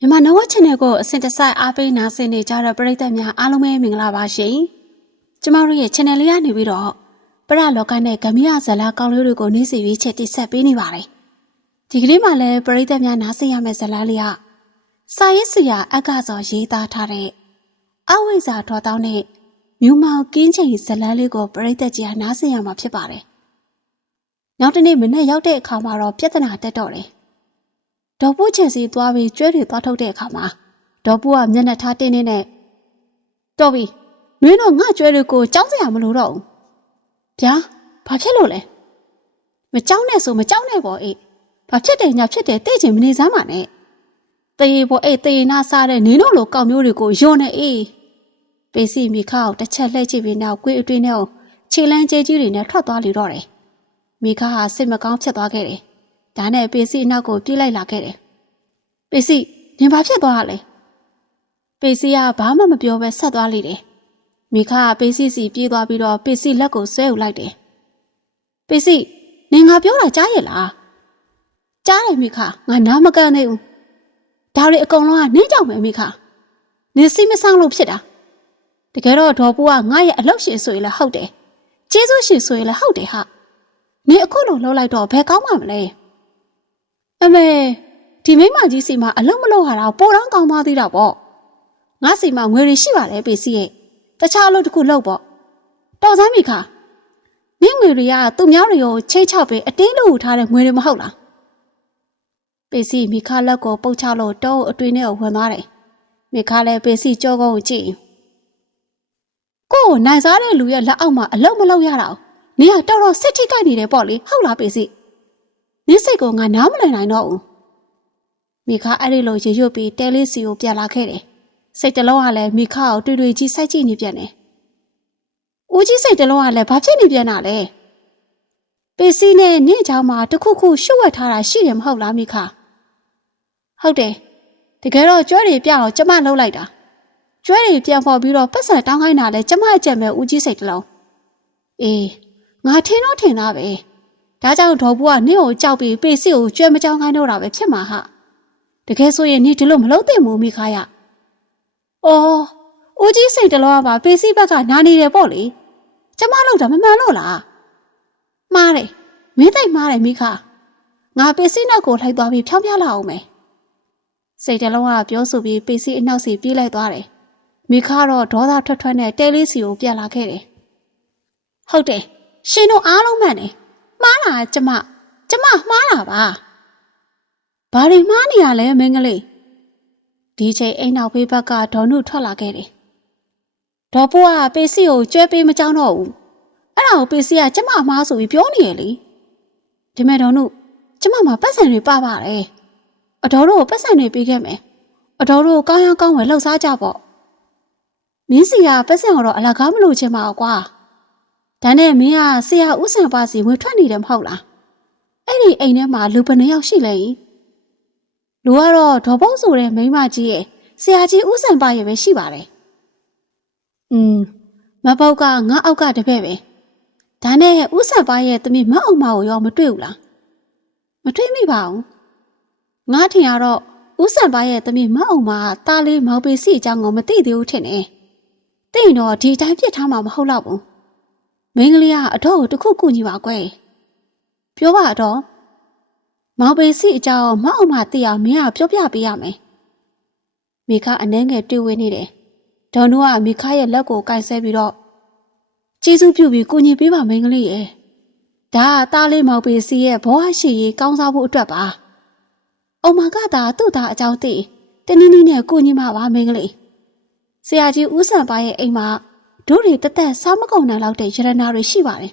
မြန်မာနဝ channel ကိုအစဉ်တစိုက်အားပေးနာဆင်နေကြတဲ့ပရိသတ်များအားလုံးပဲမင်္ဂလာပါရှင်။ကျမတို့ရဲ့ channel လေးကနေပြီးတော့ပရလောကနဲ့ဂမရဇလာကောင်းလေးတွေကိုနေ့စီပြီးချက်တိဆက်ပေးနေပါတယ်။ဒီကနေ့မှလည်းပရိသတ်များနားဆင်ရမယ့်ဇလာလေးကစာရေးဆရာအက္ခစောရေးသားထားတဲ့အဝိဇ္ဇာထောတောင်းတဲ့မြူမောင်ကင်းချိန်ဇလန်းလေးကိုပရိသတ်ကြီးကနားဆင်ရမှာဖြစ်ပါတယ်။နောက်တစ်နေ့မနေ့ရောက်တဲ့အခါမှာတော့ပြဿနာတက်တော့တယ်။ ဒေါ်ပူးချင်စီသွားပြီးကျွဲတွေသွားထုတ်တဲ့အခါမှာဒေါ်ပူးကမျက်နှာထားတင်းနေနဲ့တော်ပြီမင်းတို့ငါကျွဲတွေကိုကြောက်စရာမလိုတော့ဘူးဗျာဘာဖြစ်လို့လဲမကြောက်နဲ့ဆိုမကြောက်နဲ့ပေါ့အေးဘာဖြစ်တယ်ညာဖြစ်တယ်သိချင်မနေစမ်းပါနဲ့တရေပေါ်အေးတရေနာစားတဲ့နင်းတို့လိုကောက်မျိုးတွေကိုယွန်းနေအေးပေးစီမိခါကိုတစ်ချက်လှည့်ကြည့်ပြီးနောက်ကွေးအတွင်းထဲကိုခြေလန်းကျဲကြီးတွေနဲ့ထွက်သွားလေတော့တယ်မိခါဟာစိတ်မကောင်းဖြစ်သွားခဲ့တယ် ဒါနဲ့ပေစီအနောက်ကိုပြေးလိုက်လာခဲ့တယ်။ပေစီနင်ဘာဖြစ်သွားလဲ။ပေစီကဘာမှမပြောဘဲဆက်သွားလိမ့်တယ်။မိခါကပေစီစီပြေးသွားပြီးတော့ပေစီလက်ကိုဆွဲယူလိုက်တယ်။ပေစီနင်ငါပြောတာကြားရဲ့လား။ကြားတယ်မိခါငါနားမကန်သေးဘူး။ဒါတွေအကုန်လုံးကနင်းကြောင်ပဲမိခါ။နင်စိမဆောင်လို့ဖြစ်တာ။တကယ်တော့ဒေါ်ပူကငါရဲ့အလောက်ရှင်ဆိုရင်လည်းဟုတ်တယ်။ကျေးဇူးရှင်ဆိုရင်လည်းဟုတ်တယ်ဟာ။နင်အခုလိုလှုပ်လိုက်တော့ဘယ်ကောင်းမှမလဲ။ အမေဒီမိန်းမကြီးစီမှာအလုံးမလုံးရတာပိုတော့ကောင်းသွားသေးတာပေါ့ငါစီမှာငွေတွေရှိပါတယ်ပေစီရဲ့တခြားအလုပ်တစ်ခုလုပ်ပေါ့တော်စမ်းမိခါနင်းငွေတွေကသူများတွေကိုချိတ်ချပေးအတင်းလို့ထားတဲ့ငွေတွေမဟုတ်လားပေစီမိခါလက်ကိုပုတ်ချလို့တောအအတွင်းထဲကိုဝင်သွားတယ်မိခါလည်းပေစီကြောကုန်းကိုကြည့်ကိုယ်ကိုနိုင်စားတဲ့လူရဲ့လက်အောက်မှာအလုံးမလုံးရတာနင်ကတော်တော်စစ်ထိကြိုက်နေတယ်ပေါ့လေဟုတ်လားပေစီ နစ်စိတ်ကိုငါနားမလည်နိုင်တော့ဘူးမိခါအဲ့ဒီလိုရေရွတ်ပြီးတဲလေးစီကိုပြန်လာခဲ့တယ်စိတ်တလုံးကလည်းမိခါကိုတွေ့တွေ့ကြီးစိုက်ကြည့်နေပြန်တယ်ဦးကြီးစိတ်တလုံးကလည်းဘာဖြစ်နေပြန်တာလဲပေစီနဲ့နင့်เจ้าမှာတခုခုရှုပ်ဝက်ထားတာရှိတယ်မဟုတ်လားမိခါဟုတ်တယ်တကယ်တော့ကျွဲတွေပြအောင်ကျမလှုပ်လိုက်တာကျွဲတွေပြန်ပေါ်ပြီးတော့ပတ်စံတောင်းခိုင်းတာလဲကျမအကြက်မဲ့ဦးကြီးစိတ်တလုံးအေးငါထင်းတော့ထင်သားပဲ ဒါကြောင့်ဒေါ်ဘူးကနင့်ကိုကြောက်ပြီးပေစစ်ကိုကျွဲမကြောင်းခိုင်းတော့တာပဲဖြစ်မှာဟာတကယ်ဆိုရင်နင်ဒီလိုမလုပ်သင့်ဘူးမိခါရအော်ဦးကြီးစိတ်တလောကပါပေစစ်ဘက်ကနာနေတယ်ပေါ့လေကျမလို့တာမမှန်လို့လားမှားတယ်မင်းသိမှားတယ်မိခါငါပေစစ်နောက်ကိုလိုက်သွားပြီးဖြောင်းပြလာအောင်မယ်စိတ်တလုံးကပြောဆိုပြီးပေစစ်အနောက်စီပြေးလိုက်သွားတယ်မိခါတော့ဒေါသထွက်ထွက်နဲ့တဲလေးစီကိုပြန်လာခဲ့တယ်ဟုတ်တယ်ရှင်တို့အားလုံးမှန်တယ် မှားတာကျမကျမမှားတာပါဘာတွေမှားနေရလဲမင်းကလေးဒီချိန်အိမ်နောက်ဘေးဘက်ကဒေါ်နုထွက်လာခဲ့တယ်ဒေါ်ပူကပေစီကိုကျွဲပေးမကြောက်တော့ဘူးအဲ့ဒါကိုပေစီကကျမမှားဆိုပြီးပြောနေရလေဒီမဲ့ဒေါ်နုကျမမှာပတ်စံတွေပပါတယ်အတော်တို့ကိုပတ်စံတွေပေးခဲ့မယ်အတော်တို့ကောင်းရောင်းကောင်းဝယ်လှုပ်ရှားကြပေါ့မင်းစီကပတ်စံတော့အလကားမလို့ချင်ပါကွာ ဒါနဲ့မင်းကဆရာဦးစံပါစီဝင်ထွက်နေတယ်မဟုတ်လားအဲ့ဒီအိမ်ထဲမှာလူဘယ်နှယောက်ရှိလဲလူကတော့ဒေါ်ပုံးဆိုတဲ့မိန်းမကြီးရဲ့ဆရာကြီးဦးစံပါရဲ့ပဲရှိပါတယ်อืมမပေါက်ကငါအောက်ကတပည့်ပဲဒါနဲ့ဦးစံပါရဲ့သမီးမအောင်မကိုရောမတွေ့ဘူးလားမတွေ့မိပါဘူးငါထင်ရတော့ဦးစံပါရဲ့သမီးမအောင်မကတားလေးမောင်ပေစီအကြောင်းကိုမသိသေးဘူးထင်တယ်တင့်တော့ဒီတိုင်းပြစ်ထားမှာမဟုတ်တော့ဘူး မင်းကလေးကအတော့ကိုတစ်ခုကူညီပါကွယ်ပြောပါတော့မောင်ပေစီအကြောင်းမအောင်မသိအောင်မင်းကပြောပြပေးရမယ်မိခအနှဲငယ်တွေ့ဝေးနေတယ်ဒေါ်နုကမိခရဲ့လက်ကိုကင်ဆဲပြီးတော့ကျေးဇူးပြုပြီးကူညီပေးပါမင်းကလေးရဲ့ဒါကသားလေးမောင်ပေစီရဲ့ဘောဟရှိရေးကောင်းစားဖို့အတွက်ပါအုံမကသာသူ့သားအကြောင်းသိတနည်းနည်းနဲ့ကူညီမှာပါမင်းကလေးဆရာကြီးဦးဆန်ပါရဲ့အိမ်မှာ တို့တွေတက်တက်စားမကုန်နိုင်လောက်တဲ့ရတနာတွေရှိပါတယ်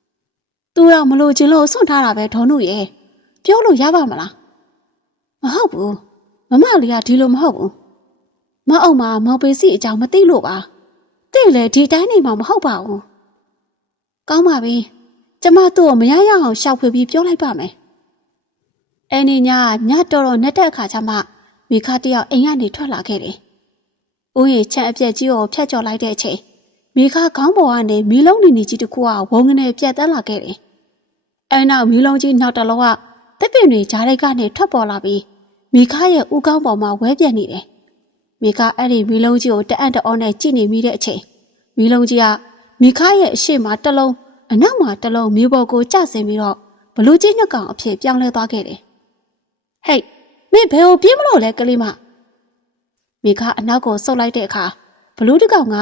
။သူတော့မလို့ခြင်းလို့ဆွန့်ထားတာပဲဒေါ်နုရဲ့။ပြောလို့ရပါမလား။မဟုတ်ဘူး။မမလေးကဒီလိုမဟုတ်ဘူး။မအောင်မမောင်ပေးစီအကြောင်းမသိလို့ပါ။သိလေဒီတိုင်းနေမှာမဟုတ်ပါဘူး။ကောင်းပါပြီ။ကျမသူ့ကိုမရရအောင်ရှောက်ဖွေပြီးပြောလိုက်ပါမယ်။အဲ့ဒီညညတော်တော်နဲ့တဲ့အခါကျမှမိခတယောက်အိမ်ကနေထွက်လာခဲ့တယ်။ဦးရေချက်အပြက်ကြီးကိုဖျက်ကျော်လိုက်တဲ့အချိန် မိခါခေါင်းပေါ်ကနေမီးလုံးနေနေကြီးတစ်ခုကဝုန်းကနေပြတ်တက်လာခဲ့တယ်။အဲနောက်မီးလုံးကြီးနောက်တစ်လုံးကတက်ပင်တွေဂျားရိုက်ကနေထွက်ပေါ်လာပြီးမိခရဲ့ဥကောင်းပေါ်မှာဝဲပြက်နေတယ်မိခအဲ့ဒီမီလုံးကြီးကိုတအံ့တအောနဲ့ကြည့်နေမိတဲ့အချိန်မီလုံးကြီးကမိခရဲ့အရှိမတစ်လုံးအနောက်မှာတစ်လုံးမြေပေါ်ကိုကျဆင်းပြီးတော့ဘလူးကြီးနှစ်ကောင်အဖြစ်ပြောင်းလဲသွားခဲ့တယ်ဟေးမင်းဘယ်ကိုပြေးမလို့လဲကလေးမမိခအနောက်ကိုဆုတ်လိုက်တဲ့အခါဘလူးတစ်ကောင်က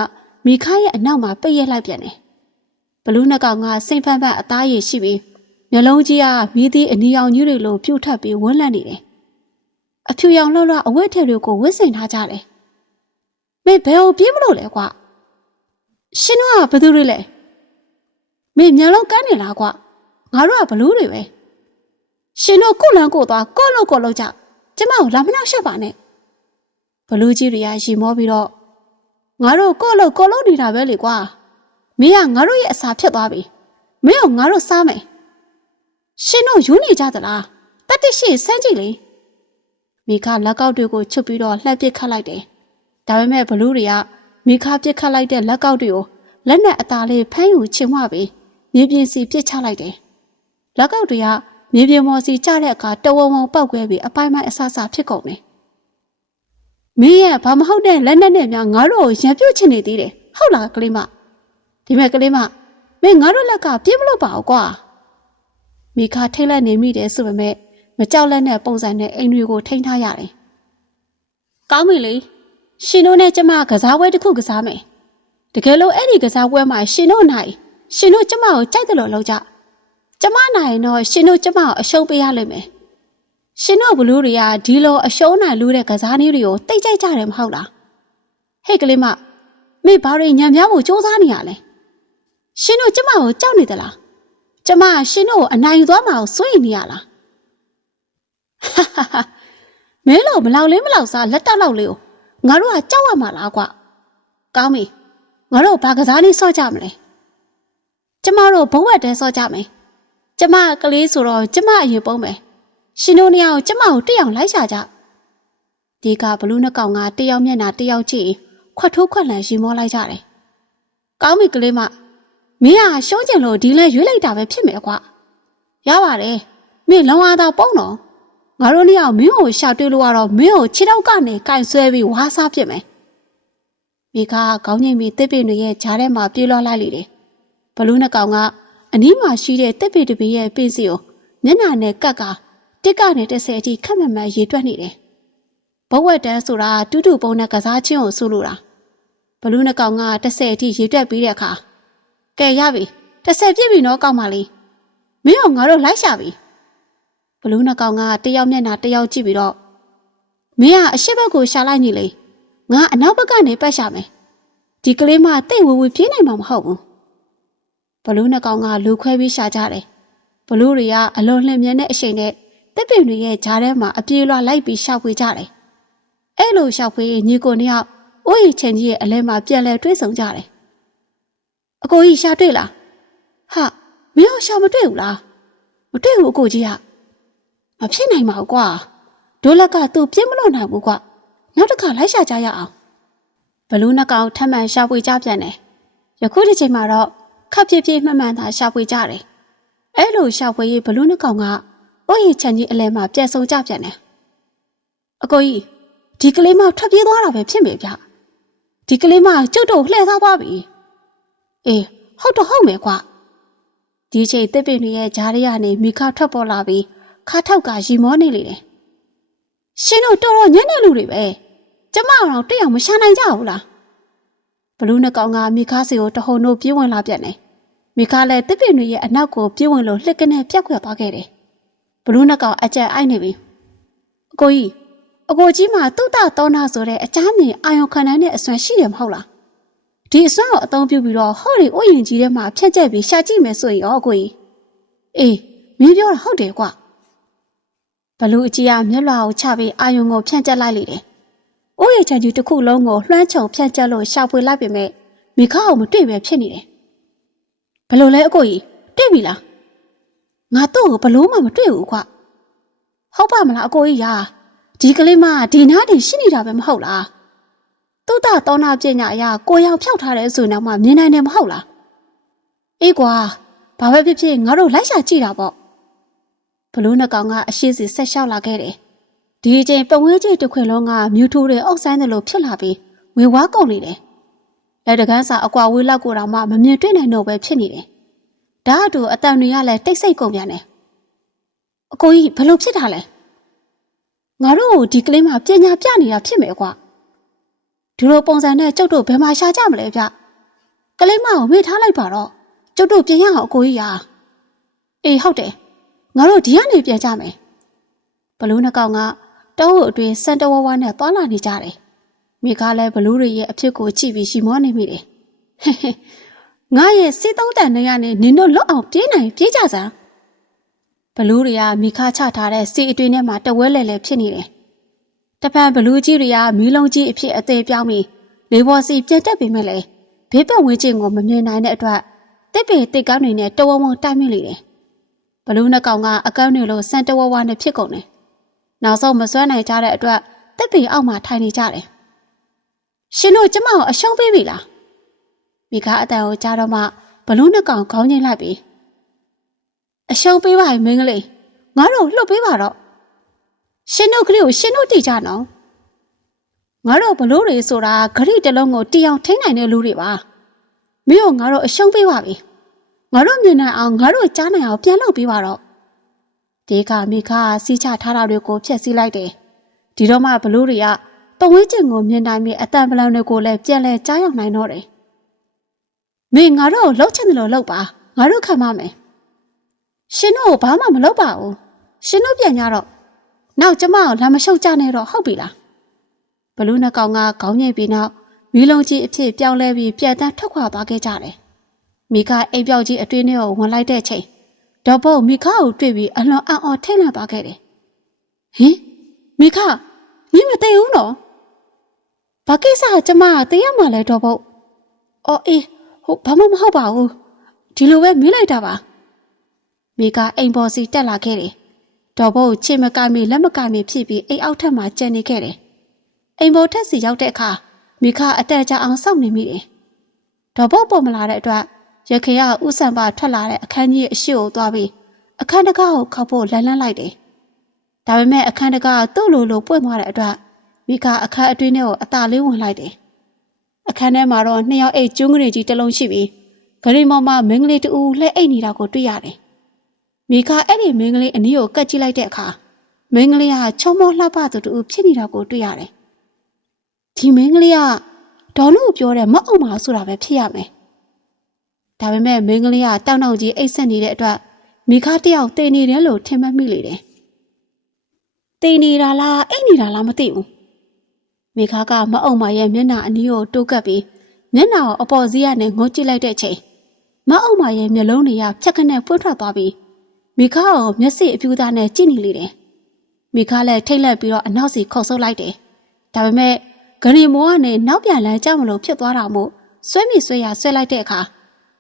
မိခရဲ့အနောက်မှာပိတ်ရက်လိုက်ပြန်တယ်ဘလူးနှစ်ကောင်ကစိတ်ဖန်ဖန်အသားရည်ရှိပြီးမျက်လုံးကြီးကမီးသီးအနီရောင်ကြီးတွေလိုပြုတ်ထပ်ပြီးဝန်းလန့်နေတယ်အဖြူရောင်လှလှအဝတ်ထည်တွေကိုဝတ်ဆင်ထားကြတယ်မင်းဘယ်ကိုပြေးမလို့လဲကွာရှင်တို့ကဘယ်သူတွေလဲမင်းမျက်လုံးကန်းနေလားကွာငါတို့ကဘလူးတွေပဲရှင်တို့ကိုလန်ကိုသွားကိုလို့ကိုလို့ကြကျမကိုလာမနှောက်ရှက်ပါနဲ့ဘလူးကြီးတွေကရီမောပြီးတော့ ငါတို့ကိုလို့ကိုလို့နေတာပဲလေကွာမင်းကငါတို့ရဲ့အစာဖြစ်သွားပြီမင်းကငါတို့စားမယ်ရှင်တို့ယူနေကြသလားတတ်တရှိစမ်းကြည့်လေမိခလက်ကောက်တွေကိုချွတ်ပြီးတော့လှက်ပစ်ခတ်လိုက်တယ်ဒါပေမဲ့ဘလူးတွေကမိခပစ်ခတ်လိုက်တဲ့လက်ကောက်တွေကိုလက်နဲ့အသားလေးဖမ်းယူချင်မှပြီးမြေပြင်စီပစ်ချလိုက်တယ်လက်ကောက်တွေကမြေပြင်ပေါ်စီကျတဲ့အခါတဝုံဝုံပောက်ကွဲပြီးအပိုင်းပိုင်းအဆအဆဖြစ်ကုန်တယ် မင်းရဲ့ဘာမဟုတ်တဲ့လက်နဲ့နဲ့များငါတို့ကိုရံပြုတ်ချင်နေသေးတယ်ဟုတ်လားကလေးမဒီမဲ့ကလေးမမင်းငါတို့လက်ကပြေးမလို့ပါဘူးကွာမိခထိတ်လိုက်နေမိတယ်ဆိုပေမဲ့မကြောက်လက်နဲ့ပုံစံနဲ့အိမ်တွေကိုထိန်းထားရတယ်ကောင်းပြီလေရှင်တို့နဲ့ကျမကစားပွဲတစ်ခုကစားမယ်တကယ်လို့အဲ့ဒီကစားပွဲမှာရှင်တို့နိုင်ရှင်တို့ကျမကိုကြိုက်တယ်လို့လုပ်ကြကျမနိုင်တော့ရှင်တို့ကျမကိုအရှုံးပေးရလိမ့်မယ် ရှင်တို့ဘလူးတွေကဒီလိုအရှုံးနိုင်လူတဲ့ကစားနည်းတွေကိုတိတ်ကြိုက်ကြတယ်မဟုတ်လားဟဲ့ကလေးမမေဘာတွေညံများဖို့စူးစမ်းနေရလဲရှင်တို့ကျမကိုကြောက်နေသလားကျမရှင်တို့ကိုအနိုင်ယူသွားမှာကိုစိုးရိမ်နေရလားဟာဟာဟာမဲလို့မလောက်လေးမလောက်စားလက်တောက်လောက်လေးကိုငါတို့ကကြောက်ရမှာလားကွကောင်းပြီငါတို့ဘာကစားနည်းစော့ကြမလဲကျမတို့ဘုံဝက်တဲစော့ကြမယ်ကျမကလေးဆိုတော့ကျမအရင်ပုံးမယ် ရှင်တို့နှစ်ယောက်ကျမကိုတက်အောင်လိုက်ရှာကြဒီကဘလူးနှစ်ကောင်ကတယောက်မျက်နှာတယောက်ကြည့်ခွတ်ထိုးခွက်လန်ရီမောလိုက်ကြတယ်ကောင်းပြီကလေးမမင်းကရှုံးကျင်လို့ဒီလဲရွေးလိုက်တာပဲဖြစ်မယ်ကွရပါတယ်မင်းလောင်းအားတော့ပုံတော့ငါတို့နှစ်ယောက်မင်းကိုရှာတွေ့လို့ကတော့မင်းကိုခြေထောက်ကနေကင်ဆွဲပြီးဝါးစားဖြစ်မယ်မိခါခေါင်းငိမ့်ပြီးတစ်ပင်တွေရဲ့ဂျားထဲမှာပြေးလွှားလိုက်လေတယ်ဘလူးနှစ်ကောင်ကအနီးမှာရှိတဲ့တစ်ပင်တစ်ပင်ရဲ့ပင်စီကိုမျက်နှာနဲ့ကတ်က တစ်ကနေတစ်ဆယ်အထိခက်မှန်မှန်ရေတွက်နေတယ်ဘဝက်တန်းဆိုတာတူးတူပုံနဲ့ကစားချင်းကိုဆိုလိုတာဘလူးနှစ်ကောင်ကတစ်ဆယ်အထိရေတွက်ပြီးတဲ့အခါကဲရပြီတစ်ဆယ်ပြည့်ပြီနော်ကောက်ပါလေမင်းကငါတို့လိုက်ရှာပြီဘလူးနှစ်ကောင်ကတယောက်မျက်နှာတယောက်ကြည့်ပြီးတော့မင်းကအရှိဘက်ကိုရှာလိုက်ညီလေငါအနောက်ဘက်ကနေပတ်ရှာမယ်ဒီကလေးမတိတ်ဝဝပြေးနိုင်မှာမဟုတ်ဘူးဘလူးနှစ်ကောင်ကလူခွဲပြီးရှာကြတယ်ဘလူးတွေကအလွန်လှင်မြဲတဲ့အချိန်နဲ့ တက်ပင်တွေရဲ့ဂျားထဲမှာအပြေးလွှာလိုက်ပြီးရှောက်ပွေကြတယ်အဲ့လိုရှောက်ပွေညီကိုနှစ်ယောက်အိုးရီချင်ကြီးရဲ့အလဲမှာပြန်လဲတွေးဆုံကြတယ်အကိုကြီးရှာတွေ့လားဟာမင်းအောင်ရှာမတွေ့ဘူးလားမတွေ့ဘူးအကိုကြီးကမဖြစ်နိုင်ပါဘူးကွာဒိုလက်ကသူ့ပြင်းမလို့နိုင်ဘူးကွာနောက်တစ်ခါလိုက်ရှာကြရအောင်ဘလူးနှကောင်ထပ်မံရှာဖွေကြပြန်တယ်ယခုဒီချိန်မှာတော့ခပ်ပြည့်ပြည့်မှန်မှန်သာရှာဖွေကြတယ်အဲ့လိုရှာဖွေရေးဘလူးနှကောင်က အိုးရီချန်ကြီးအလဲမှာပြက်ဆုံကြပြန်တယ်အကိုကြီးဒီကလေးမထွက်ပြေးသွားတာပဲဖြစ်မယ်ဗျဒီကလေးမကျုပ်တို့လှည့်စားသွားပြီအေးဟုတ်တော့ဟုတ်မယ်ကွာဒီချိန်တစ်ပင်တွေရဲ့ဂျားရရနေမိခထွက်ပေါ်လာပြီးခါထောက်ကရီမောနေလေတယ်ရှင်တို့တော်တော်ညံ့တဲ့လူတွေပဲကျမတော့တက်အောင်မရှာနိုင်ကြဘူးလားဘလူးနှကောင်ကမိခါစီကိုတဟုန်တို့ပြေးဝင်လာပြန်တယ်မိခါလည်းတစ်ပင်တွေရဲ့အနောက်ကိုပြေးဝင်လို့လှစ်ကနေပြက်ခွက်သွားခဲ့တယ် ဘလူးနှကောင်အကြက်အိုက်နေပြီအကိုကြီးအကိုကြီးမှာတုတ္တတောနာဆိုတဲ့အချားမြင်အာယုံခံနိုင်တဲ့အစွမ်းရှိတယ်မဟုတ်လားဒီအစွမ်းကိုအသုံးပြုပြီးတော့ဟော့ဒီဥယျင်ကြီးထဲမှာဖြတ်ကျက်ပြီးရှာကြည့်မယ်ဆိုရင်ရောအကိုကြီးအေးမင်းပြောတာဟုတ်တယ်ကွာဘလူးအကြီးကမျက်လွှာကိုချပြီးအာယုံကိုဖြန့်ကျက်လိုက်လေတယ်။အိုးရချန်ကြီးတစ်ခုလုံးကိုလွှမ်းခြုံဖြန့်ကျက်လို့ရှာဖွေလိုက်ပေမဲ့မိခအောင်မတွေ့ပဲဖြစ်နေတယ်။ဘလို့လဲအကိုကြီးတွေ့ပြီလား။ ငါတို့ကိုဘလို့မှမတွေ့ဘူးကွာ။ဟုတ်ပါမလားအကိုကြီးရာဒီကလေးမဒီနားတင်ရှိနေတာပဲမဟုတ်လား။သုတသောနာပညာအရာကိုရောင်ဖြောက်ထားတဲ့ဆိုနောက်မှမြင်နိုင်တယ်မဟုတ်လား။အေးကွာဘာပဲဖြစ်ဖြစ်ငါတို့လိုက်ရှာကြည့်တာပေါ့။ဘလူးနှကောင်ကအရှိစီဆက်လျှောက်လာခဲ့တယ်ဒီအချိန်ပဝဲကြီးတစ်ခွင်လုံးကမြူထိုးတဲ့အုပ်ဆိုင်တယ်လို့ဖြစ်လာပြီးဝေဝါးကုန်နေတယ်လက်တကန်းစာအကွာဝေးလောက်ကိုတော့မှမမြင်တွေ့နိုင်တော့ပဲဖြစ်နေတယ် ဒါအတူအတန်တွေကလည်းတိတ်ဆိတ်ကုန်ပြန်တယ်အကိုကြီးဘယ်လိုဖြစ်တာလဲငါတို့ကိုဒီကလေးမှပညာပြနေတာဖြစ်မယ်ကွာဒီလိုပုံစံနဲ့ကျုပ်တို့ဘယ်မှာရှာကြမလဲဗျကလေးမကိုမေ့ထားလိုက်ပါတော့ကျုပ်တို့ပြန်ရအောင်အကိုကြီးရာအေးဟုတ်တယ်ငါတို့ဒီကနေပြန်ကြမယ်ဘလူးနှစ်ကောင်ကတောအုပ်အတွင်းစန်တဝဝနဲ့သွားလာနေကြတယ်မိကားလည်းဘလူးတွေရဲ့အဖြစ်ကိုကြည့်ပြီးရှီမောနေမိတယ်ဟဲ့ဟဲ့ ငါရဲ့စစ်သုံးတန်တွေကနေနင်တို့လွတ်အောင်ပြေးနိုင်ပြေးကြစမ်းဘလူးတွေကမိခါချထားတဲ့စီအတွင်းထဲမှာတဝဲလဲလဲဖြစ်နေတယ်တပံဘလူးကြီးတွေကမီးလုံးကြီးအဖြစ်အသေးပြောင်းပြီးလေပေါ်စီပြတ်တက်ပေမဲ့လည်းဘေးပတ်ဝန်းကျင်ကိုမမြင်နိုင်တဲ့အတွက်တစ်ပေတစ်ကောင်းတွေနဲ့တဝုံဝုံတိုက်မိလေတယ်ဘလူးနှစ်ကောင်ကအကောင်းတွေလိုစံတဝဝနဲ့ဖြစ်ကုန်တယ်နောက်ဆုံးမစွမ်းနိုင်ကြတဲ့အတွက်တစ်ပေအောက်မှာထိုင်နေကြတယ်ရှင်တို့ကျမကိုအရှုံးပေးပြီလား မိကားအတန်ကိုကြားတော့မှဘလူးနှစ်ကောင်ခေါင်းငိမ့်လိုက်ပြီးအရှုံးပေးပါမင်းကလေးငါတို့လှုပ်ပေးပါတော့ရှင်တို့ကလေးကိုရှင်တို့တည်ကြနော်ငါတို့ဘလို့တွေဆိုတာဂရိတလုံးကိုတီအောင်ထိနိုင်တဲ့လူတွေပါမင်းတို့ငါတို့အရှုံးပေးပါပြီငါတို့မြင်နိုင်အောင်ငါတို့ကြားနိုင်အောင်ပြန်လုပ်ပေးပါတော့ဒီကမိခါစီးချထားတာတွေကိုဖျက်ဆီးလိုက်တယ်ဒီတော့မှဘလို့တွေကပဝင်းကျင်ကိုမြင်နိုင်ပြီးအတန်ပလန်တွေကိုလည်းပြန်လဲကြားရောက်နိုင်တော့တယ် မင်းငါတို့လှုပ်ချင်တယ်လို့လှုပ်ပါငါတို့ခံပါမယ်ရှင်တို့ဘာမှမလုပ်ပါဘူးရှင်တို့ပြန်ကြတော့နောက်ကျမကိုလာမရှုပ်ကြနဲ့တော့ဟုတ်ပြီလားဘလူးနှစ်ကောင်ကခေါင်းညိတ်ပြီးနောက်မီးလုံးကြီးအဖြစ်ပြောင်းလဲပြီးပြန်တန်းထွက်ခွာသွားခဲ့ကြတယ်မိခအိမ်ပြောက်ကြီးအတွင်းထဲကိုဝင်လိုက်တဲ့ချိန်ဒေါ်ပုတ်မိခကိုတွေ့ပြီးအလွန်အံ့ဩထိတ်လန့်သွားခဲ့တယ်ဟင်မိခမင်းမသိဘူးနော်ဘာကိစ္စကျမကသိရမှာလဲဒေါ်ပုတ်အော်အေးဟုတ် ဘာမှမဟုတ်ပါဘူးဒီလိုပဲမေးလိုက်တာပါမိကအိမ်ပေါ်စီတက်လာခဲ့တယ်ဒေါ်ပုတ်ချစ်မကမီလက်မကမီဖြစ်ပြီးအိမ်အောက်ထပ်မှာကျန်နေခဲ့တယ်အိမ်ပေါ်ထက်စီရောက်တဲ့အခါမိခအတက်ကြအောင်စောင့်နေမိတယ်ဒေါ်ပုတ်ပေါ်မလာတဲ့အတွက်ရခေရဥဆန်ပါထွက်လာတဲ့အခန်းကြီးအရှိကိုသွားပြီးအခန်းတကားကိုခောက်ဖို့လမ်းလန်းလိုက်တယ်ဒါပေမဲ့အခန်းတကားသူ့လိုလိုပွင့်သွားတဲ့အတွက်မိခအခန်းအတွင်းထဲကိုအသာလေးဝင်လိုက်တယ် အခန်းထဲမှာတော့နှစ်ယောက်အိတ်ကျွန်းကလေးကြီးတစ်လုံးရှိပြီးဂရိမောင်မမင်းကလေးတူလှဲအိတ်နေတာကိုတွေ့ရတယ်။မိခအဲ့ဒီမင်းကလေးအနီးကိုကတ်ကြည့်လိုက်တဲ့အခါမင်းကလေးဟာချုံမောလှပသူတူဖြစ်နေတာကိုတွေ့ရတယ်။ဒီမင်းကလေးကဒေါ်လို့ပြောတဲ့မအုံမဆိုတာပဲဖြစ်ရမယ်။ဒါပေမဲ့မင်းကလေးကတောင်းတောင်းကြီးအိတ်ဆက်နေတဲ့အတွက်မိခတယောက်တေနေတယ်လို့ထင်မှတ်မိလေတယ်။တေနေတာလားအိတ်နေတာလားမသိဘူး။ မိခကမအုံမရဲ့မျက်နှာအနီးကိုတိုးကပ်ပြီးမျက်နှာကိုအပေါ်စီးကနေငိုကြည့်လိုက်တဲ့ချိန်မအုံမရဲ့မျက်လုံးတွေကဖြက်ခနဲ့ဖွင့်ထွက်သွားပြီးမိခကိုမျက်စိအပြူသားနဲ့ကြည့်နေလေတယ်။မိခလည်းထိတ်လန့်ပြီးတော့အနောက်စီခုတ်ဆုပ်လိုက်တယ်။ဒါပေမဲ့ဂရီမောကနေနောက်ပြန်လမ်းကြောက်မလို့ဖြစ်သွားတာမို့ဆွဲမိဆွဲရဆွဲလိုက်တဲ့အခါ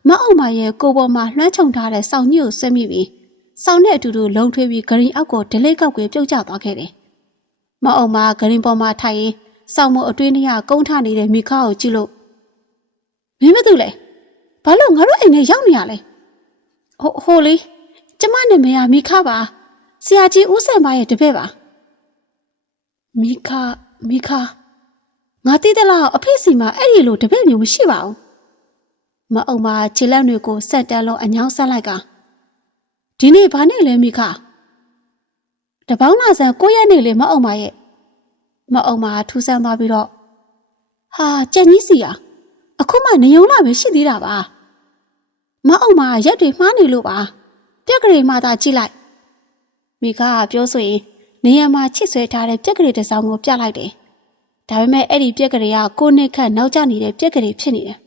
မအုံမရဲ့ကိုယ်ပေါ်မှာလွှမ်းခြုံထားတဲ့စောင်ညို့ဆွဲမိပြီးစောင်နဲ့အတူတူလုံထွေးပြီးဂရီအောက်ကိုဒလိတ်ကောက်ကွေပြုတ်ကျသွားခဲ့တယ်။မအုံမဂရီပေါ်မှာထိုင်ရင် စောင်မအတွင်းထဲကကုန်းထနေတဲ့မိခကိုကြည့်လို့မင်းမသူလဲဘာလို့ငါတို့အိမ်ထဲရောက်နေရလဲဟိုဟိုလေးကျမနာမည်ကမိခပါဆရာကြီးဦးဆန်ပါရဲ့တပည့်ပါမိခမိခငါသိသလားအဖေစီမှာအဲ့ဒီလိုတပည့်မျိုးမရှိပါဘူးမအုံမခြေလက်တွေကိုဆက်တန်းလုံးအညောင်းဆက်လိုက်ကဒီနေ့ဘာနဲ့လဲမိခတပေါင်းလာဆန်ကိုရက်နေလေမအုံမရဲ့ မအုံမထူးဆန်းသွားပြီးတော့ဟာကြက်ကြီးစီယာအခုမှနေုံလာပဲရှိသေးတာပါမအုံမရက်တွေမှားနေလို့ပါပြက်ကလေးမှသာကြည့်လိုက်မိခကပြောဆိုရင်နေရမှာချစ်ဆွဲထားတဲ့ပြက်ကလေးတစ်စောင်းကိုပြလိုက်တယ်ဒါပေမဲ့အဲ့ဒီပြက်ကလေးကကိုနှစ်ခန့်နောက်ကျနေတဲ့ပြက်ကလေးဖြစ်နေတယ်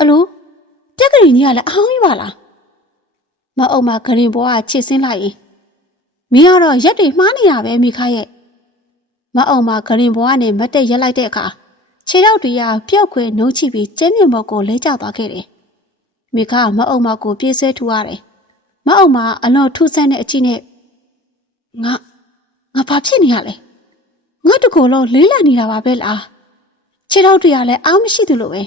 အလိုပြက်ကလေးကြီးကလည်းအဟောင်းကြီးပါလားမအုံမဂရင်ဘောကချစ်စင်းလိုက်ရင်မင်းကတော့ရက်တွေမှားနေတာပဲမိခရဲ့ မအုံမဂရင်ဘောကနေမတ်တက်ရက်လိုက်တဲ့အခါခြေထောက်တွေကပျောက်ခွဲနှုံးချိပြီးကျင်းမြုံဘောကိုလဲကျသွားခဲ့တယ်။မိခမအုံမကိုပြေးဆွဲထူရတယ်။မအုံမအလွန်ထူဆန်းတဲ့အကြည့်နဲ့ငါငါဘာဖြစ်နေရလဲ။ငါတကူလုံးလေးလံနေတာပါပဲလား။ခြေထောက်တွေကလည်းအားမရှိသလိုပဲ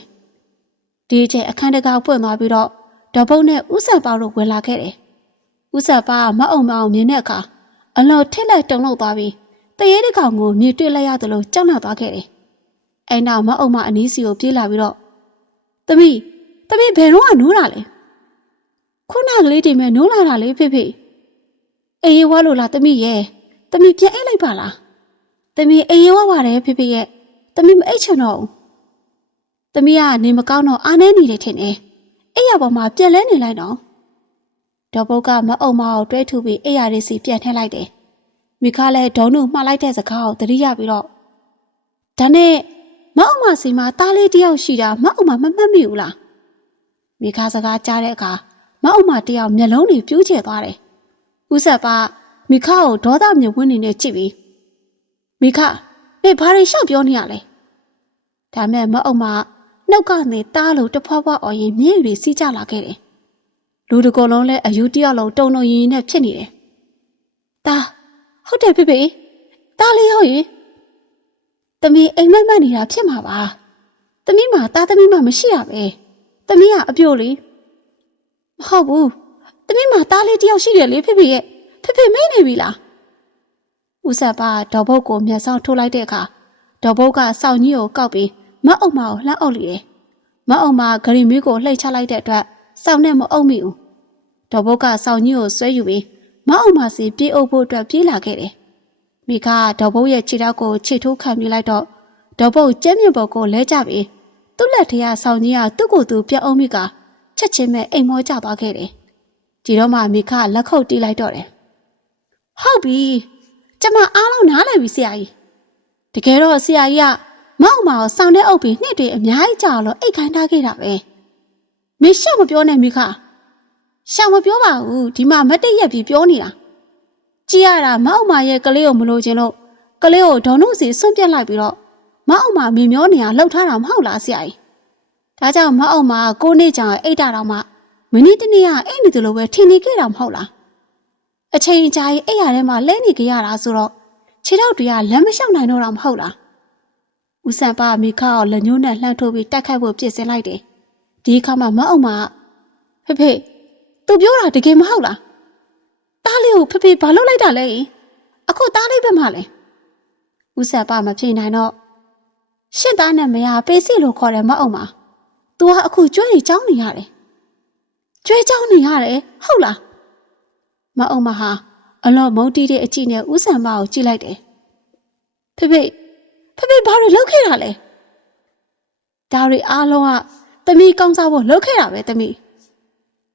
။ဒီအချိန်အခန်းတကာပွင့်သွားပြီးတော့ဒေါ်ပုတ်နဲ့ဥဆက်ပေါတို့ဝင်လာခဲ့တယ်။ဥဆက်ပါမအုံမအောင်မြင်တဲ့အခါအလွန်ထိတ်လိုက်တုန်လှုပ်သွားပြီး တရေတစ်ကောင်ကိုမြေတွေ့လိုက်ရတယ်လို့ကြောက်လန့်သွားခဲ့တယ်။အဲ့နောက်မအုံမအနီးစီကိုပြေးလာပြီးတော့သမီးသမီးဘယ်တော့ကနိုးတာလဲ။ခုနကလေးတင်မဲ့နိုးလာတာလေဖေဖေ။အေးဝါလို့လားသမီးရဲ့။သမီးပြန်အိတ်လိုက်ပါလား။သမီးအေးဝါပါတယ်ဖေဖေရဲ့။သမီးမအိတ်ချင်တော့ဘူး။သမီးကနေမကောင်းတော့အားနေနေတယ်ထင်တယ်။အဲ့ရပေါ်မှာပြန်လဲနေလိုက်တော့။ဒေါ်ပုတ်ကမအုံမအောင်တွဲထူပြီးအဲ့ရလေးစီပြန်ထည့်လိုက်တယ်။ မိခါလည်းဒေါ်နုမှားလိုက်တဲ့စကားကိုသတိရပြီးတော့ဒါနဲ့မအုံမစီမှာတားလေးတယောက်ရှိတာမအုံမမမှတ်မိဘူးလား။မိခါစကားကြားတဲ့အခါမအုံမတယောက်မျက်လုံးတွေပြူးကျဲသွားတယ်။ဦးဆက်ပါမိခါကိုဒေါသမြဝင်းနေနဲ့ကြည့်ပြီးမိခမေဘာတွေရှောက်ပြောနေရလဲ။ဒါမဲ့မအုံမနှုတ်ကနေတားလို့တဖွာဖွာအော်ရင်မြေရီစီးကြလာခဲ့တယ်။လူတကောလုံးလည်းအယူတယောက်လုံးတုံတုံရင်ရင်နဲ့ဖြစ်နေတယ်။တာ ဟုတ်တယ်ဖေဖေ။တားလေးဟုတ်ရင်တမီးအိမ်မက်မက်နေတာဖြစ်မှာပါ။တမီးမှာတားတမီးမှမရှိရပဲ။တမီးကအပြို့လေ။မဟုတ်ဘူး။တမီးမှာတားလေးတယောက်ရှိတယ်လေဖေဖေရဲ့။ဖေဖေမိတ်နေပြီလား။ဦးဆက်ပါဒေါ်ဘုတ်ကိုမျက်စောင်းထိုးလိုက်တဲ့အခါဒေါ်ဘုတ်ကစောင့်ကြီးကိုကောက်ပြီးမအုံမကိုလှမ်းအုပ်လိတယ်။မအုံမဂရီမီကိုလှိတ်ချလိုက်တဲ့အတွက်စောင့်နဲ့မအုပ်မိဘူး။ဒေါ်ဘုတ်ကစောင့်ကြီးကိုဆွဲယူပြီး မအုံမစီပြေးအုပ်ဖို့အတွက်ပြေးလာခဲ့တယ်။မိကဒေါ်ဘုတ်ရဲ့ခြေထောက်ကိုခြေထိုးခံပြလိုက်တော့ဒေါ်ဘုတ်ကျမ်းမြေပေါ်ကိုလဲကျပြီးသူ့လက်ထက်ကစောင့်ကြီးကသူ့ကိုယ်သူပြတ်အုံးမိကချက်ချင်းပဲအိမ်မောကျသွားခဲ့တယ်။ဒီတော့မှမိကလက်ခုပ်တီးလိုက်တော့တယ်။ဟုတ်ပြီ။ကျမအားလုံးနားလည်ပြီဆရာကြီး။တကယ်တော့ဆရာကြီးကမောက်မောင်ဆောင်းတဲ့အုပ်ပြီးနှစ်တွေအများကြီးကြာလို့အိတ်ခိုင်းထားခဲ့တာပဲ။မင်းရှောက်မပြောနဲ့မိခ။ ရှောက်မပြောပါဘူးဒီမှာမတိတ်ရက်ပြီးပြောနေတာ။ကြည့်ရတာမောက်မောင်ရဲ့ကလေးကိုမလို့ခြင်းလို့ကလေးကိုဒေါ်နုစီဆွန့်ပြက်လိုက်ပြီးတော့မောက်မောင်မင်းမျောနေရလှုပ်ထားတာမဟုတ်လားဆရာကြီး။ဒါကြောင့်မောက်မောင်ကိုနေ့ကြာအိတ်တာတော့မှမိနစ်တနေ့ကအိတ်နေတယ်လို့ပဲထင်နေခဲ့တာမဟုတ်လား။အချိန်ကြာရင်အိတ်ရထဲမှာလဲနေကြရတာဆိုတော့ခြေထောက်တွေကလမ်းမလျှောက်နိုင်တော့တာမဟုတ်လား။ဦးစံပါမိခါကိုလက်ညှိုးနဲ့လှမ်းထိုးပြီးတိုက်ခိုက်ဖို့ပြင်ဆင်လိုက်တယ်။ဒီအခါမှာမအုံမဖေဖေ သူပြောတာတကယ်မဟုတ်လား။တားလေးကိုဖေဖေဘာလုပ်လိုက်တာလဲ။အခုတားလေးပဲမလဲ။ဦးစံပါမဖြေနိုင်တော့ရှစ်သားနဲ့မရပေးစီလို့ခေါ်တယ်မအုံမ။ तू ကအခုကျွေးနေကြောင်းနေရတယ်။ကျွေးကြောင်းနေရတယ်ဟုတ်လား။မအုံမဟာအလော့မုံတီးတဲ့အကြည့်နဲ့ဦးစံပါကိုကြည့်လိုက်တယ်။ဖေဖေဖေဖေဘာတွေလုပ်ခဲ့တာလဲဒါတွေအားလုံးကတမီကောင်းစားဖို့လုပ်ခဲ့တာပဲတမီ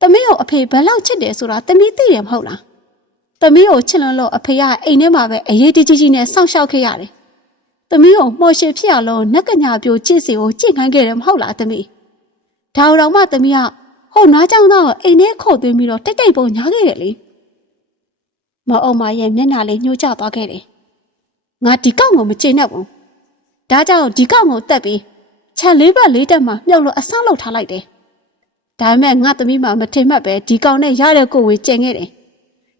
တမီကိုအဖေဘယ်လောက်ချစ်တယ်ဆိုတာတမီသိတယ်မဟုတ်လားတမီကိုချစ်လွန်းလို့အဖေကအိမ်ထဲမှာပဲအရေးတကြီးကြီးနဲ့စောင့်ရှောက်ခဲ့ရတယ်တမီကိုမှော်ရှည်ဖြစ်အောင်လို့နက်ကညာပြိုကြည့်စီကိုကြည့်ခိုင်းခဲ့တယ်မဟုတ်လားတမီဒါတော့မှတမီကဟိုနားကြောင်သားကိုအိမ်ထဲခေါ်သွင်းပြီးတော့တိတ်တိတ်ပုံညားခဲ့တယ်လေမအုံမရဲ့မျက်နှာလေးညှို့ကျသွားခဲ့တယ်ငါဒီကောက်ကိုမချေနဲ့ဘူးဒါကြောင့်ဒီကောက်ကိုတက်ပြီးချက်လေးဘက်လေးတက်မှမြုပ်လို့အဆောင်လောက်ထားလိုက်တယ် ဒါပေမဲ့ငါသမီးမှမထင်မှတ်ပဲဒီကောင်နဲ့ရတဲ့ကိုဝေကျင်ခဲ့တယ်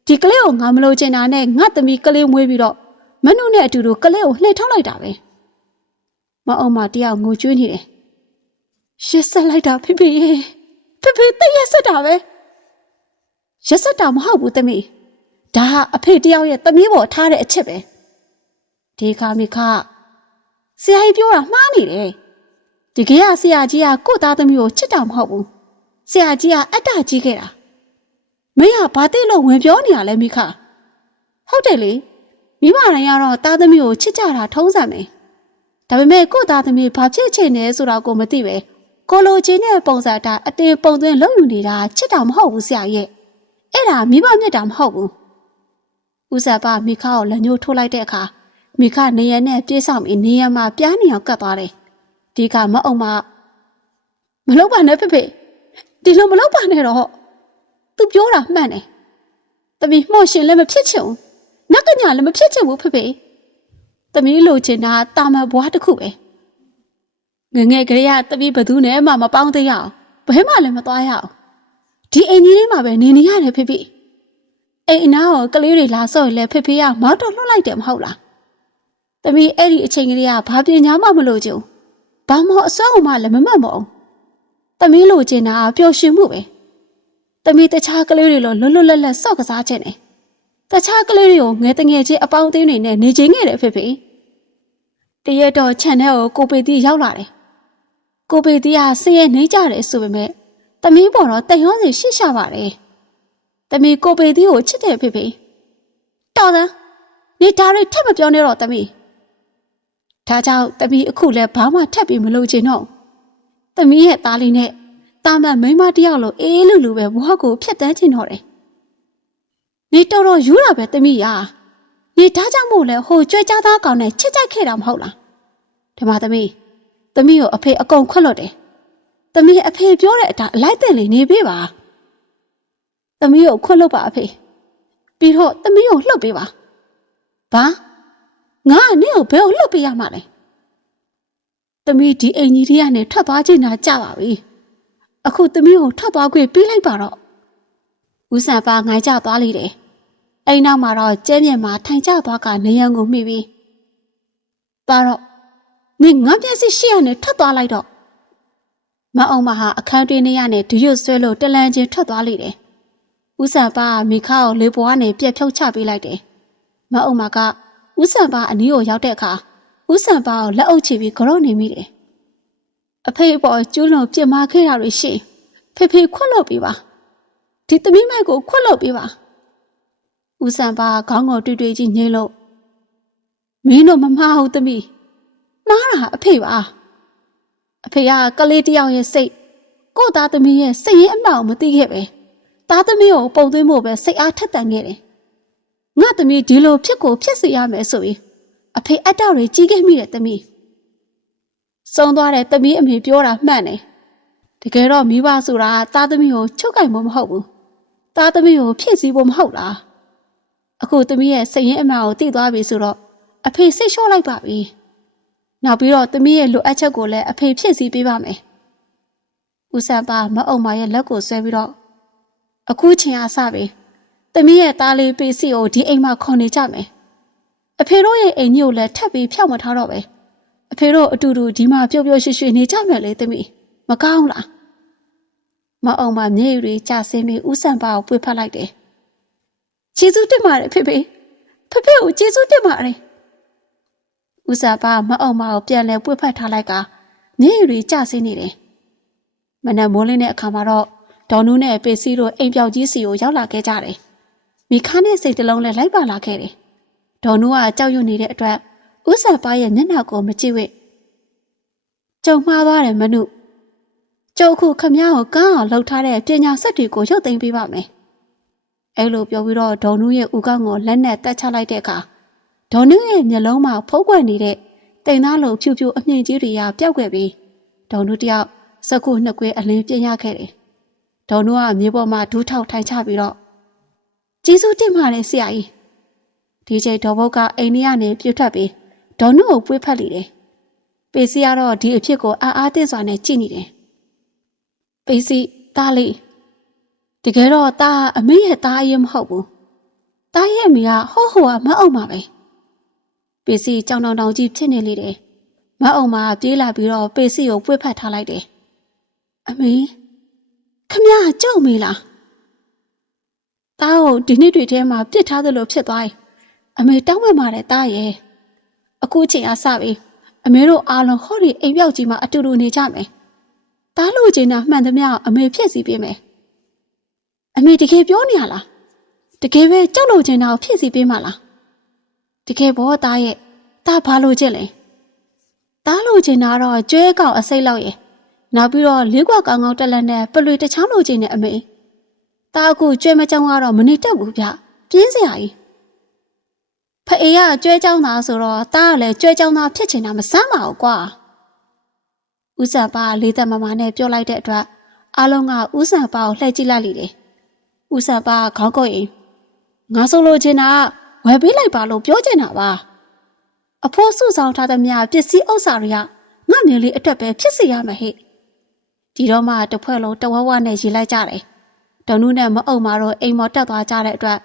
ဒီကလေးကိုငါမလို့ချင်တာနဲ့ငါသမီးကလေးမွေးပြီးတော့မနုနဲ့အတူတူကလေးကိုလှည့်ထုတ်လိုက်တာပဲမအောင်မတယောက်ငိုကြွေးနေတယ်ရစ်ဆက်လိုက်တာဖေဖေရေဖေဖေသိရဆက်တာပဲရစ်ဆက်တာမဟုတ်ဘူးသမီးဒါဟာအဖေတယောက်ရဲ့သမီးပေါ်ထားတဲ့အချက်ပဲဒီခါမိခဆရာကြီးပြောတာမှားနေတယ်ဒီကရဆရာကြီးကကို့သားသမီးကိုချစ်တာမဟုတ်ဘူး ဆရာကြီးကအတ္တကြီးခဲ့တာမင်းကဘာသိလို့ဝင်ပြောနေရလဲမိခဟုတ်တယ်လေမိမတိုင်းကတော့သားသမီးကိုချစ်ကြတာထုံးစံပဲဒါပေမဲ့ကို့သားသမီးဘာဖြစ်ချင်နေဆိုတာကိုမသိပဲကိုလိုချင်းရဲ့ပုံစံတာအတင်းပုံသွင်းလုပ်ယူနေတာချစ်တာမဟုတ်ဘူးဆရာရဲ့အဲ့ဒါမိဘမြတ်တာမဟုတ်ဘူးဦးစားပါမိခကိုလက်ညှိုးထိုးလိုက်တဲ့အခါမိခနေရနဲ့ပြေးဆောင်ပြီးနေရမှာပြားနေအောင်ကတ်သွားတယ်ဒီကမအုံမမလုပ်ပါနဲ့ဖေဖေ ဒီလိုမလုပ်ပါနဲ့တော့သူပြောတာမှန်တယ်တမီမှော့ရှင်လည်းမဖြစ်ချင်ဘူးနက်ကညာလည်းမဖြစ်ချင်ဘူးဖေဖေတမီလိုချင်တာတာမဘွားတစ်ခုပဲငငယ်ကလေးကတမီဘသူနဲ့မှမပေါင်းသေးရအောင်ဘဲမှလည်းမသွားရအောင်ဒီအိမ်ကြီးလေးမှာပဲနေနေရတယ်ဖေဖေအိမ်အနာကိုကလေးတွေလာဆော့ရင်လည်းဖေဖေကမောက်တော့လွှတ်လိုက်တယ်မဟုတ်လားတမီအဲ့ဒီအချိန်ကလေးကဘာပညာမှမလို့ကြုံဘာမှအစွမ်းမှလည်းမမှတ်မအောင် တမီလိုချင်တာပျော်ရွှင်မှုပဲတမီတခြားကလေးတွေလိုလွတ်လွတ်လပ်လပ်ဆော့ကစားခြင်းတယ်တတခြားကလေးတွေကိုငယ်တငယ်ချင်းအပေါင်းအသင်းတွေနဲ့နေချင်းခဲ့တယ်ဖေဖေတရက်တော့ခြံထဲကိုကိုပေတီရောက်လာတယ်ကိုပေတီကဆင်းရဲနေကြတယ်ဆိုပေမဲ့တမီးပေါ်တော့တိမ်ရောစီရှစ်ရှာပါတယ်တမီးကိုပေတီကိုချစ်တယ်ဖေဖေတော်တယ်နေဒါတွေထပ်မပြောနဲ့တော့တမီးဒါကြောင့်တမီးအခုလည်းဘာမှထပ်ပြီးမလုပ်ချင်တော့ တမီးရဲ့သားလေးနဲ့တာမန်မိန်းမတစ်ယောက်လိုအေးလူလူပဲဘဝကိုဖျက်တမ်းချင်တော့တယ်နေတော်တော်ယူတာပဲတမီးရာနေဒါကြောင့်မို့လဲဟိုကြွဲကြသားကောင်နဲ့ချစ်ကြိုက်ခဲ့တာမဟုတ်လားဒီမှာတမီးတမီးကိုအဖေအကုန်ခွတ်လွတ်တယ်တမီးအဖေပြောတဲ့အတိုင်းအလိုက်တင်လေးနေပေးပါတမီးကိုခွတ်လွတ်ပါအဖေပြီးတော့တမီးကိုလှုပ်ပေးပါဘာငါကနင့်ကိုဘယ်ကိုလှုပ်ပေးရမှာလဲ တမီးဒီအိမ်ကြီးတွေကနဲ့ထွက်သွားချင်တာကြပါပြီအခုတမီးကိုထွက်သွားခွင့်ပေးလိုက်ပါတော့ဦးဆန်ပါငိုင်းကြသွားလိမ့်တယ်အိမ်နောက်မှာတော့ကျဲမြက်မှာထိုင်ကျသွားကနေရန်ကိုမှီပြီးသွားတော့နင်ငါမျက်စိရှိရနဲ့ထွက်သွားလိုက်တော့မအောင်မဟာအခန်းတွင်းနေရနဲ့ဒရွတ်ဆွဲလို့တလန်ချင်းထွက်သွားလိမ့်တယ်ဦးဆန်ပါကမိခါကိုလေပေါ်ကနေပြက်ဖြုတ်ချပေးလိုက်တယ်မအောင်မကဦးဆန်ပါအနီးကိုရောက်တဲ့အခါ ဦးဆန်ပါကိုလက်အုပ်ချပြီးကြော့နေမိတယ်အဖေအပေါ်ကျူးလွန်ပြစ်မှားခဲ့တာတွေရှိဖေဖေခွတ်လို့ပေးပါဒီသမီးမိုက်ကိုခွတ်လို့ပေးပါဦးဆန်ပါခေါင်းကိုတွေ့တွေ့ချင်းညှိလို့မင်းတို့မမှားဟုတ်သမီးမှားတာအဖေပါအဖေကကလေးတယောက်ရဲ့စိတ်ကို့သားသမီးရဲ့စိတ်ရင်းအမှောင်မသိခဲ့ပဲသားသမီးကိုပုံသွင်းဖို့ပဲစိတ်အားထက်သန်ခဲ့တယ်ငါသမီးဒီလိုဖြစ်ကိုဖြစ်စေရမယ်ဆိုပြီး အဖေအတောက်တွေကြီးခဲ့မိတဲ့သမီးစုံသွားတဲ့သမီးအမေပြောတာမှန်တယ်တကယ်တော့မိဘဆိုတာသားသမီးကိုချုပ်ကင်ဖို့မဟုတ်ဘူးသားသမီးကိုဖြစ်စည်းဖို့မဟုတ်လားအခုသမီးရဲ့စိတ်ရင်းအမှန်ကိုသိသွားပြီဆိုတော့အဖေစိတ်လျှော့လိုက်ပါပြီနောက်ပြီးတော့သမီးရဲ့လိုအပ်ချက်ကိုလည်းအဖေဖြစ်စည်းပေးပါမယ်ဦးစံပါမအုံမရဲ့လက်ကိုဆွဲပြီးတော့အခုချိန်အားစပြီသမီးရဲ့သားလေးပေစီကိုဒီအိမ်မှာခေါ်နေကြမယ် အဖေတို့ရဲ့အိမ်ကြီးကိုလည်းထပ်ပြီးဖြောက်မထားတော့ပဲအဖေတို့အတူတူဒီမှာပျော်ပျော်ရွှင်ရွှင်နေကြမယ်လေသမီးမကောင်းလားမအောင်မမြေရီကြဆင်းပြီးဥဆန်ပါကိုပွေဖက်လိုက်တယ်ကျေးဇူးတင်ပါတယ်ဖေဖေဖေဖေကိုကျေးဇူးတင်ပါတယ်ဥဆန်ပါမအောင်မကိုပြန်လဲပွေဖက်ထားလိုက်ကမြေရီကြဆင်းနေတယ်မနက်မိုးလင်းတဲ့အခါမှာတော့ဒေါ်နူးနဲ့ပေစီတို့အိမ်ပြောက်ကြီးစီကိုရောက်လာခဲ့ကြတယ်မိခါနဲ့စိတ်တလုံးလည်းလိုက်ပါလာခဲ့တယ် ဒေါ်နူးကကြောက်ရွံ့နေတဲ့အတွက်ဥဆန်ပါရဲ့မျက်နှာကိုမကြည့်ဝဲကြုံမှားသွားတယ်မနုကျုပ်ခုခမ ्या ကိုကန်းအောင်လှုပ်ထားတဲ့ပညာစက်တွေကိုရုပ်သိမ်းပေးပါမယ်အဲ့လိုပြောပြီးတော့ဒေါ်နူးရဲ့ဦးကောင်းကိုလက်နဲ့တက်ချလိုက်တဲ့အခါဒေါ်နူးရဲ့မျက်လုံးမှာဖုံးကွယ်နေတဲ့တိမ်သားလိုဖြူဖြူအမြင့်ကြီးတွေကပျောက်ခဲ့ပြီးဒေါ်နူးတယောက်စက်ခုနှစ်ကွဲအလင်းပြင်းရခဲ့တယ်ဒေါ်နူးကမြေပေါ်မှာဒူးထောက်ထိုင်ချပြီးတော့ကျေးဇူးတင်ပါတယ်ဆရာကြီး ဒီချိန်ဒေါ်ဘုတ်ကအိမ်ထဲကနေပြတ်ထွက်ပြီးဒေါ်နုကိုပွေးဖက်လိတယ်။ပေစီကတော့ဒီအဖြစ်ကိုအာအားသင့်စွာနဲ့ကြည့်နေတယ်။ပေစီသားလေးတကယ်တော့သားအမေရဲ့သားအရင်မဟုတ်ဘူး။သားရဲ့အမေကဟောဟိုကမအောင်ပါပဲ။ပေစီကြောင်တောင်တောင်ကြီးဖြစ်နေလေတယ်။မအောင်မပြေးလာပြီးတော့ပေစီကိုပွေးဖက်ထားလိုက်တယ်။အမေခမရကြောက်မေးလား။သားကိုဒီနေ့တွေထဲမှာပြစ်ထားသလိုဖြစ်သွားရင် အမေတောင်းပန်ပါတယ်သားရဲ့အခုချိန်အားစပြီအမေတို့အားလုံးဟောဒီအိမ်ပြောက်ကြီးမှာအတူတူနေကြမယ်သားလို့ချင်တာမှန်သမျှအမေဖြစ်စီပေးမယ်အမေတကယ်ပြောနေရလားတကယ်ပဲကြောက်လို့ချင်တာကိုဖြစ်စီပေးမှာလားတကယ်ဘောသားရဲ့သားဘာလို့ချင်လဲသားလို့ချင်တာတော့ကျွဲကောင်အစိတ်လောက်ရဲ့နောက်ပြီးတော့လေးကွာကောင်းကောင်းတက်လက်နဲ့ပလွေတချောင်းလို့ချင်တဲ့အမေသားအခုကျွဲမကြောင်ကတော့မနေတတ်ဘူးဗျပြင်းစရာကြီး ဖအေးကကြွဲကြောင်းသားဆိုတော့တားကလည်းကြွဲကြောင်းသားဖြစ်ချင်တာမစမ်းပါဘူးကွာဦးဆန်ပါလေးသက်မမနဲ့ပြောလိုက်တဲ့အတွက်အားလုံးကဦးဆန်ပါကိုလှည့်ကြည့်လိုက်လိမ့်တယ်ဦးဆန်ပါခေါင်းကုတ်ရင်ငါဆိုလိုချင်တာဝယ်ပေးလိုက်ပါလို့ပြောချင်တာပါအဖိုးစုဆောင်ထားသမျှပစ္စည်းဥစ္စာတွေကငါမျိုးလေးအတွက်ပဲဖြစ်စေရမယ်ဟဲ့ဒီတော့မှတဖွဲ့လုံးတဝဝနဲ့ရေးလိုက်ကြတယ်ဒေါနုနဲ့မအုံမာတော့အိမ်မော်တက်သွားကြတဲ့အတွက်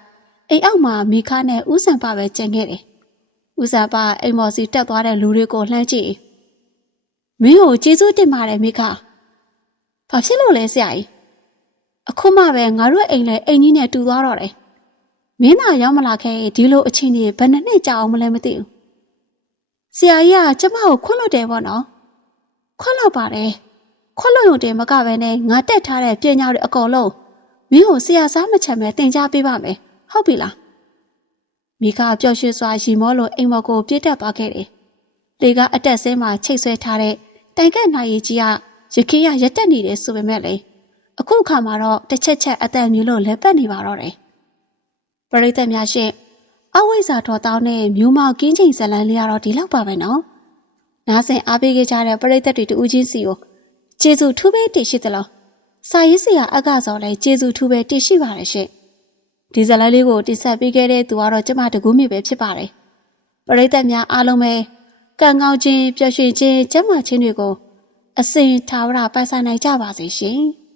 အိမ်အောက်မှာမိခါနဲ့ဦးစံပါပဲကျန်ခဲ့တယ်။ဦးစံပါအိမ်မော်စီတက်သွားတဲ့လူတွေကိုလှမ်းကြည့်။မင်းကိုကျေးဇူးတင်ပါတယ်မိခါ။ဘာဖြစ်လို့လဲဆရာကြီး။အခုမှပဲငါတို့အိမ်လဲအိမ်ကြီးနဲ့တူသွားတော့တယ်မင်းသာရောက်မလာခဲ့ရင်ဒီလိုအချင်းကြီးဘယ်နှစ်နှစ်ကြာအောင်မလဲမသိဘူးဆရာကြီးကကျမကိုခွတ်လွတ်တယ်ပေါ့နော်ခွတ်လွတ်ပါတယ်ခွတ်လွတ်ရုံတည်းမကပဲနဲ့ငါတက်ထားတဲ့ပညာတွေအကုန်လုံးမင်းကိုဆရာစားမချမ်းပဲတင် जा ပေးပါမယ် ဟုတ်ပြီလားမိကပျော်ရွှင်စွာရီမောလိုအိမ်မော်ကိုပြစ်တက်ပါခဲ့တယ်လေကအတက်ဆင်းမှာချိတ်ဆွဲထားတဲ့တိုင်ကက်နိုင်ကြီးကရခေးရရက်တက်နေတယ်ဆိုပေမဲ့လေအခုခါမှာတော့တစ်ချက်ချက်အသက်မျိုးလို့လဲပတ်နေပါတော့တယ်ပရိသတ်များရှင်အဝိဇ္ဇာတော်တောင်းတဲ့မြို့မောက်ကင်းချိန်ဇလန်းလေးကတော့ဒီလောက်ပါပဲနော်။နားဆင်အားပေးခဲ့ကြတဲ့ပရိသတ်တွေတူးချင်းစီကိုကျေးဇူးထူးပဲတည်ရှိသလား။စာရေးဆရာအကစောလည်းကျေးဇူးထူးပဲတည်ရှိပါတယ်ရှင်။ ဒီဇလန်းလေးကိုတင်ဆက်ပေးခဲ့တဲ့သူကတော့ကျမတကူးမြပဲဖြစ်ပါတယ်။ပရိသတ်များအားလုံးပဲကံကောင်းခြင်းပျော်ရွှင်ခြင်းကျမ်းမာခြင်းတွေကိုအစဉ်ထာဝရပိုင်ဆိုင်နိုင်ကြပါစေရှင်။